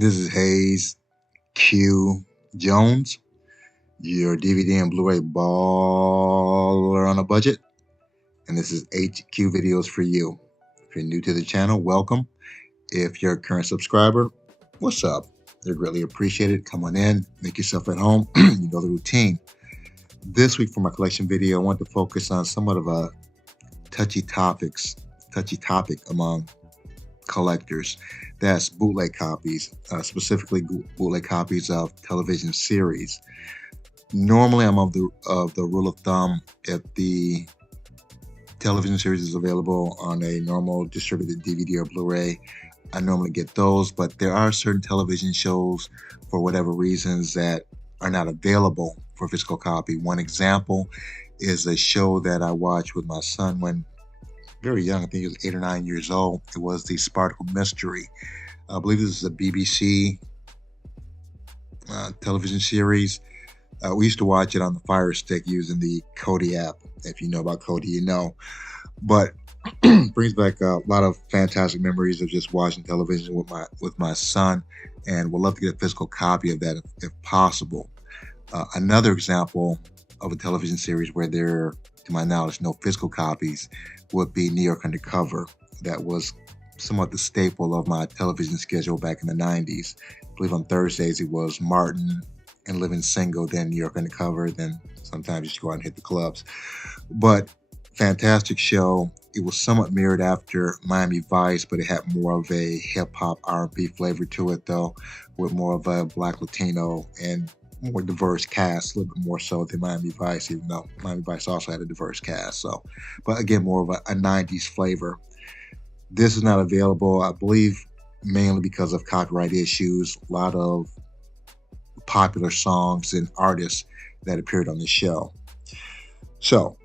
This is Hayes Q Jones, your DVD and Blu-ray baller on a budget, and this is HQ Videos for you. If you're new to the channel, welcome. If you're a current subscriber, what's up? They're greatly appreciated. Come on in, make yourself at home. You know the routine. This week for my collection video, I want to focus on somewhat of a touchy topic among collectors. That's bootleg copies, specifically bootleg copies of television series. Normally, I'm of the rule of thumb: if the television series is available on a normal distributed DVD or Blu-ray, I normally get those. But there are certain television shows, for whatever reasons, that are not available for physical copy. One example is a show that I watched with my son when very young. I think he was 8 or 9 years old. It was the Sparkle Mystery. I believe this is a BBC television series. We used to watch it on the Fire Stick using the Kodi app. If you know about Kodi, you know. But brings back a lot of fantastic memories of just watching television with my son, and would love to get a physical copy of that if possible. Another example of a television series where there, to my knowledge, no physical copies would be New York Undercover. That was somewhat the staple of my television schedule back in the 90s. I believe on Thursdays it was Martin and Living Single, then New York Undercover, then sometimes you just go out and hit the clubs. But fantastic show. It was somewhat mirrored after Miami Vice, but it had more of a hip-hop R&B flavor to it, though, with more of a Black Latino and more diverse cast, a little bit more so than Miami Vice, even though Miami Vice also had a diverse cast. So, but again, more of a 90s flavor. This is not available, I believe, mainly because of copyright issues. A lot of popular songs and artists that appeared on the show. So,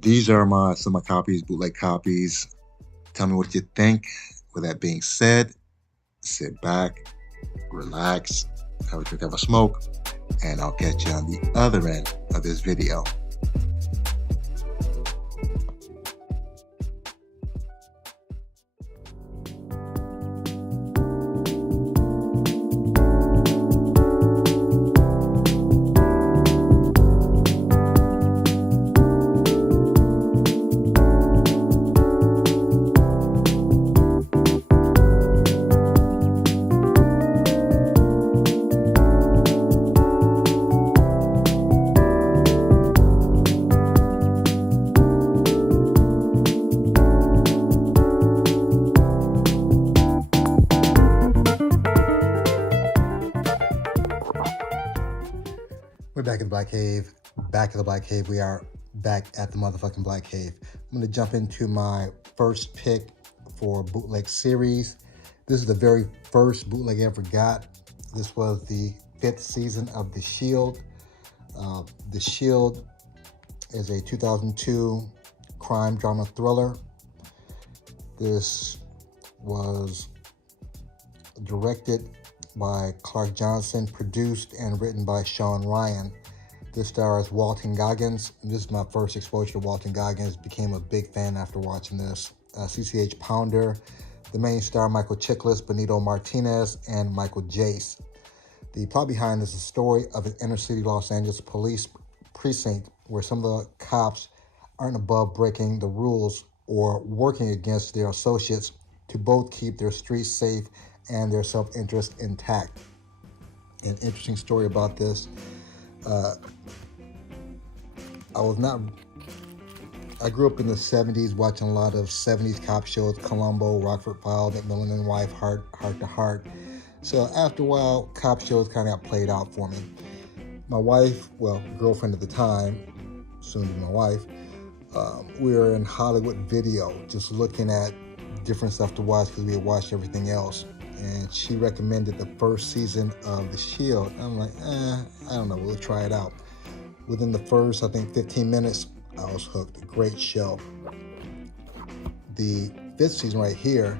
these are some of my copies, bootleg copies. Tell me what you think. With that being said, sit back, relax, have a drink, have a smoke, and I'll catch you on the other end of this video. We're back in the Black Cave. Back at the Black Cave. We are back at the motherfucking Black Cave. I'm going to jump into my first pick for bootleg series. This is the very first bootleg I ever got. This was the 5th season of The Shield. The Shield is a 2002 crime drama thriller. This was directed by Clark Johnson, produced and written by Sean Ryan. This stars Walton Goggins. This is my first exposure to Walton Goggins. Became a big fan after watching this. CCH Pounder, the main star Michael Chiklis, Benito Martinez, and Michael Jace. The plot behind this is a story of an inner city Los Angeles police precinct where some of the cops aren't above breaking the rules or working against their associates to both keep their streets safe and their self-interest intact. An interesting story about this. I grew up in the 70s watching a lot of 70s cop shows, Columbo, Rockford File, McMillan and Wife, Heart to Heart. So after a while, cop shows kind of got played out for me. My wife, well, girlfriend at the time, soon to be my wife, we were in Hollywood Video just looking at different stuff to watch because we had watched everything else. And she recommended the first season of The Shield. I'm like, I don't know, we'll try it out. Within the first, I think, 15 minutes, I was hooked. Great show. The 5th season right here,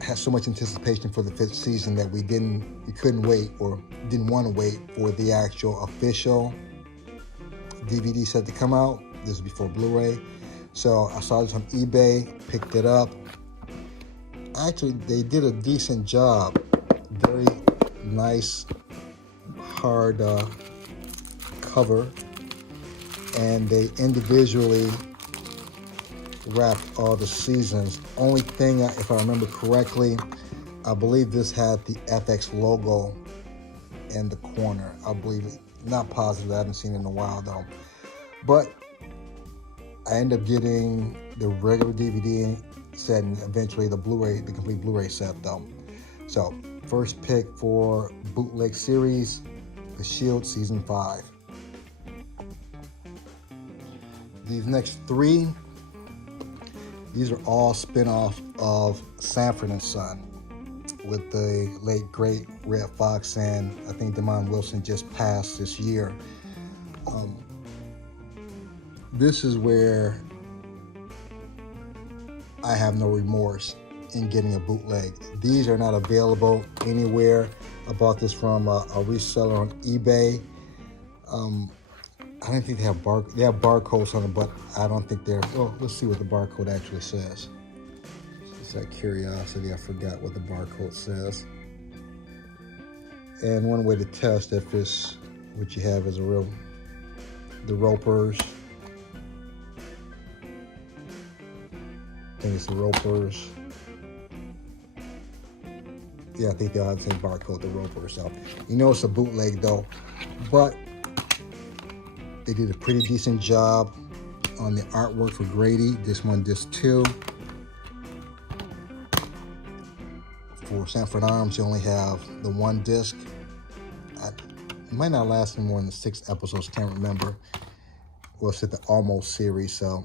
had so much anticipation for the 5th season that we couldn't wait, or didn't want to wait for the actual official DVD set to come out. This is before Blu-ray. So I saw this on eBay, picked it up, Actually, they did a decent job. Very nice, hard cover, and they individually wrapped all the seasons. Only thing, if I remember correctly, I believe this had the FX logo in the corner. I believe it. Not positive. I haven't seen it in a while though. But I ended up getting the regular DVD set and eventually the Blu-ray, the complete Blu-ray set though. So first pick for bootleg series, The Shield Season 5. These next three, these are all spin-off of Sanford and Son with the late great Red Fox, and I think Damon Wilson just passed this year. This is where I have no remorse in getting a bootleg. These are not available anywhere. I bought this from a reseller on eBay. I don't think they have barcodes on it, but I don't think they're. Well, let's see what the barcode actually says. Just out of curiosity, I forgot what the barcode says. And one way to test if it's what you have is the Ropers. I think it's the Ropers. Yeah, I think they'll have the same barcode, the Ropers. So you know it's a bootleg though, but they did a pretty decent job on the artwork for Grady. This one, disc 2. For Sanford Arms, you only have the one disc. It might not last more than 6 episodes, can't remember. Well, it's the Almost series, so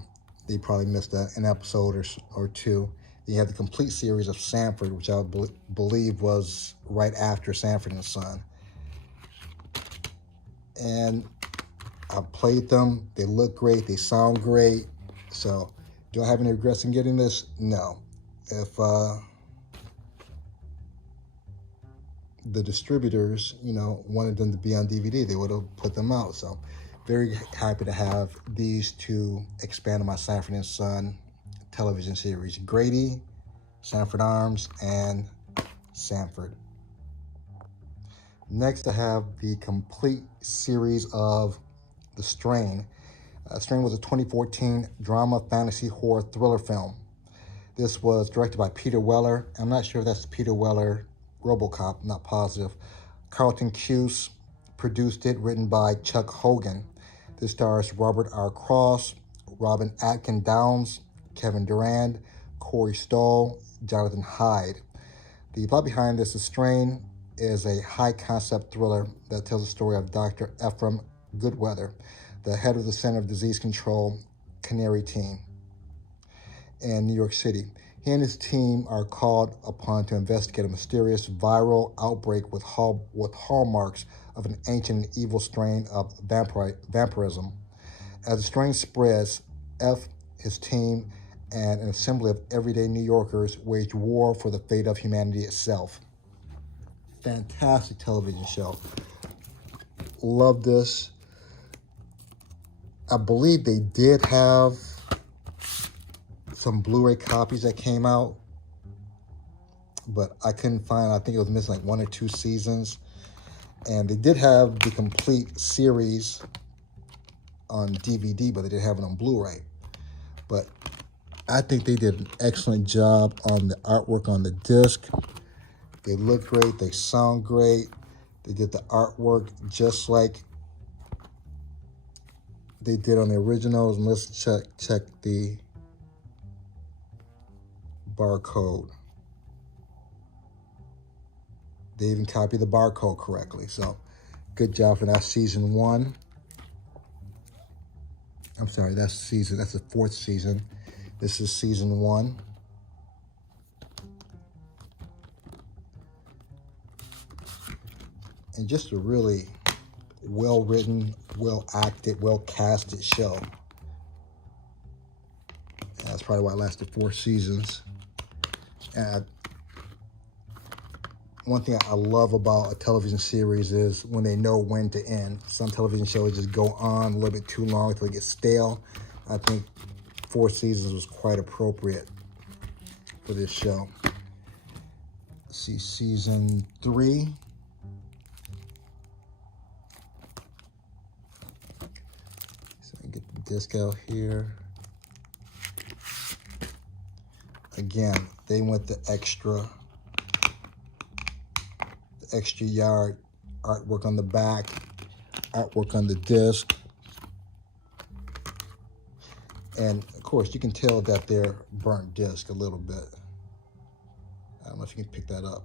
they probably missed an episode or two. Then you have the complete series of Sanford, which I believe was right after Sanford and Son. And I played them. They look great. They sound great. So, do I have any regrets in getting this? No. If the distributors, wanted them to be on DVD, they would have put them out. So, very happy to have these to expand on my Sanford and Son television series: Grady, Sanford Arms, and Sanford. Next, I have the complete series of The Strain. Strain was a 2014 drama, fantasy, horror, thriller film. This was directed by Peter Weller. I'm not sure if that's Peter Weller, RoboCop, not positive. Carlton Cuse produced it, written by Chuck Hogan. This stars Robert R. Cross, Robin Atkin Downs, Kevin Durand, Corey Stoll, Jonathan Hyde. The plot behind this, The Strain, is a high-concept thriller that tells the story of Dr. Ephraim Goodweather, the head of the Center of Disease Control Canary Team in New York City. He and his team are called upon to investigate a mysterious viral outbreak with hallmarks of an ancient and evil strain of vampirism. As the strain spreads, his team, and an assembly of everyday New Yorkers wage war for the fate of humanity itself. Fantastic television show. Love this. I believe they did have some Blu-ray copies that came out, but I couldn't find. I think it was missing like 1 or 2 seasons. And they did have the complete series on DVD, but they didn't have it on Blu-ray. But I think they did an excellent job on the artwork on the disc. They look great. They sound great. They did the artwork just like they did on the originals. And let's check the barcode. They even copied the barcode correctly. So good job for that. Season 1. I'm sorry, that's the 4th season. This is season 1. And just a really well-written, well-acted, well-casted show. And that's probably why it lasted 4 seasons. And one thing I love about a television series is when they know when to end. Some television shows just go on a little bit too long until they get stale. I think 4 seasons was quite appropriate for this show. Let's see, season 3. So I can get the disc out here. Again, they went the extra yard. Artwork on the back, artwork on the disc. And of course, you can tell that they're burnt disc a little bit. I don't know if you can pick that up.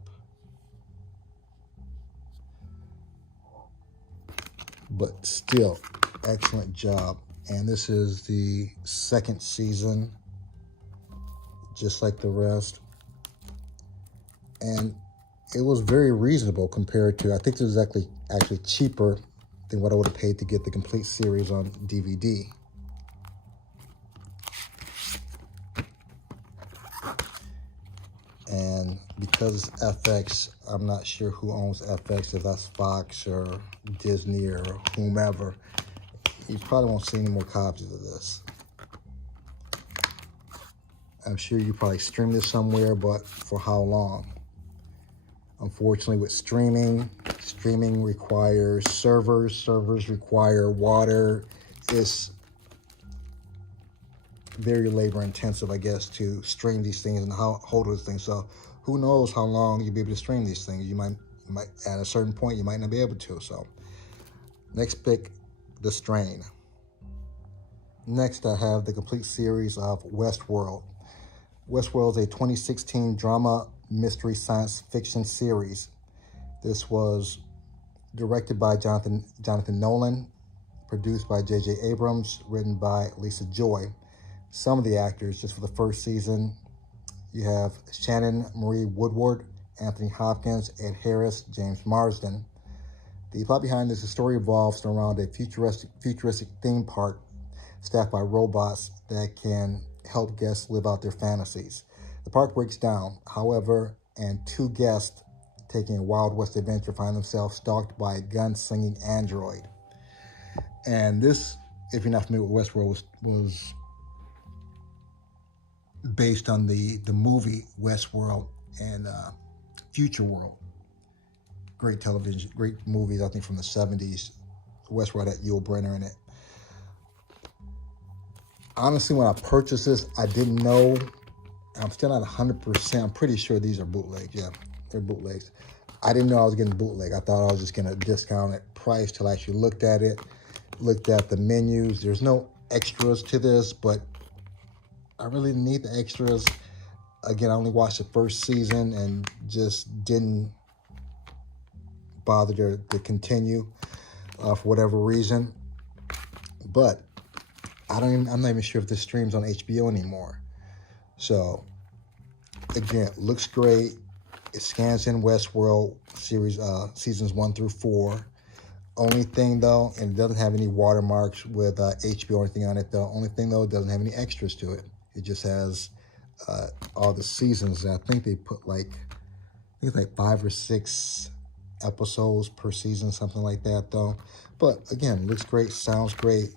But still, excellent job. And this is the 2nd season, just like the rest. And it was very reasonable compared to, I think this was actually cheaper than what I would have paid to get the complete series on DVD. And because FX, I'm not sure who owns FX, if that's Fox or Disney or whomever, you probably won't see any more copies of this. I'm sure you probably streamed this somewhere, but for how long? Unfortunately, with streaming requires servers require water. It's very labor intensive, I guess, to stream these things and hold those things. So who knows how long you'll be able to stream these things. You might at a certain point, you might not be able to. So next pick, The Strain. Next, I have the complete series of Westworld. Westworld is a 2016 drama mystery science fiction series. This was directed by Jonathan Nolan, produced by J.J. Abrams, written by Lisa Joy. Some of the actors, just for the first season, you have Shannon Marie Woodward, Anthony Hopkins, Ed Harris, James Marsden. The plot behind this story revolves around a futuristic theme park staffed by robots that can help guests live out their fantasies. The park breaks down, however, and 2 guests taking a Wild West adventure find themselves stalked by a gun-slinging android. And this, if you're not familiar with Westworld, was based on the movie Westworld and Future World. Great television, great movies, I think, from the 70s. Westworld had Yul Brynner in it. Honestly, when I purchased this, I didn't know. I'm still not 100%. I'm pretty sure these are bootlegs. Yeah, they're bootlegs. I didn't know I was getting bootleg. I thought I was just getting a discounted price till I actually looked at it, looked at the menus. There's no extras to this, but I really didn't need the extras. Again, I only watched the first season and just didn't bother to continue for whatever reason. But I'm not even sure if this streams on HBO anymore. So again, looks great. It scans in Westworld series seasons 1 through 4. Only thing though, and it doesn't have any watermarks with HBO or anything on it though. Only thing though, it doesn't have any extras to it. It just has all the seasons. I think they put like 5 or 6 episodes per season, something like that though. But again, looks great, sounds great,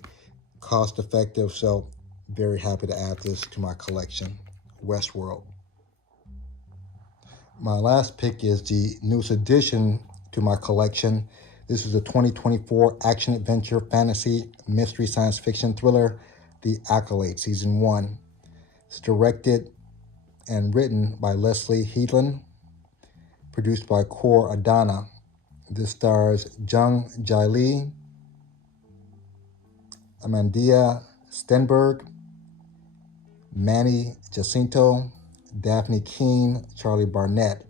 cost effective. So very happy to add this to my collection, Westworld. My last pick is the newest addition to my collection. This is a 2024 action-adventure fantasy mystery science fiction thriller, The Accolade, Season 1. It's directed and written by Leslie Headland, produced by Kor Adana. This stars Jung Jae Lee, Amandia Stenberg, Manny Jacinto, Daphne Keane, Charlie Barnett.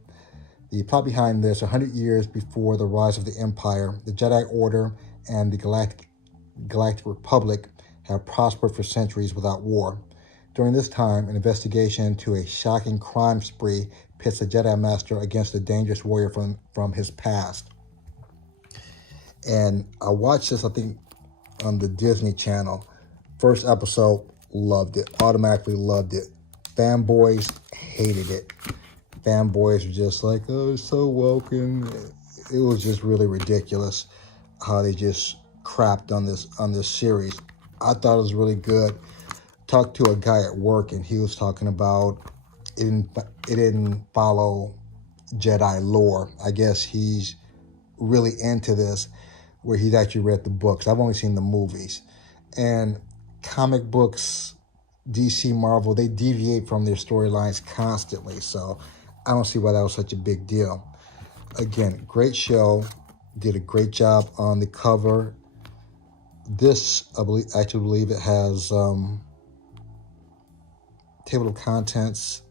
The plot behind this: 100 years before the rise of the Empire, the Jedi Order and the Galactic Republic have prospered for centuries without war. During this time, an investigation into a shocking crime spree pits a Jedi Master against a dangerous warrior from his past. And I watched this, I think, on the Disney Channel. First episode, loved it. Automatically loved it. Fanboys hated it. Fanboys were just like, oh, it's so woke. And it was just really ridiculous how they just crapped on this series. I thought it was really good. Talked to a guy at work, and he was talking about it didn't follow Jedi lore. I guess he's really into this, where he's actually read the books. I've only seen the movies. And comic books, DC, Marvel, they deviate from their storylines constantly. So I don't see why that was such a big deal. Again, great show. Did a great job on the cover. This, I actually believe it has table of contents.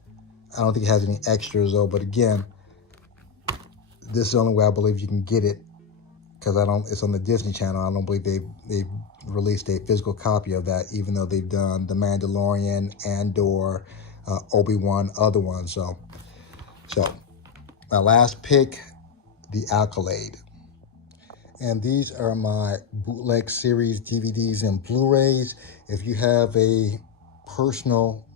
I don't think it has any extras though. But again, this is the only way I believe you can get it, because it's on the Disney Channel. I don't believe they released a physical copy of that, even though they've done The Mandalorian, Andor, Obi-Wan, other ones. So my last pick, The Accolade. And these are my bootleg series DVDs and Blu-rays. If you have a personal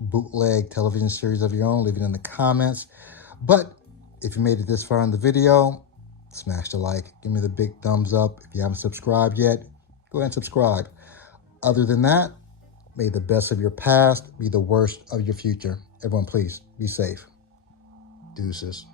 bootleg television series of your own, leave it in the comments. But if you made it this far in the video, smash the like, give me the big thumbs up. If you haven't subscribed yet, go ahead and subscribe. Other than that, may the best of your past be the worst of your future. Everyone, please be safe. Deuces.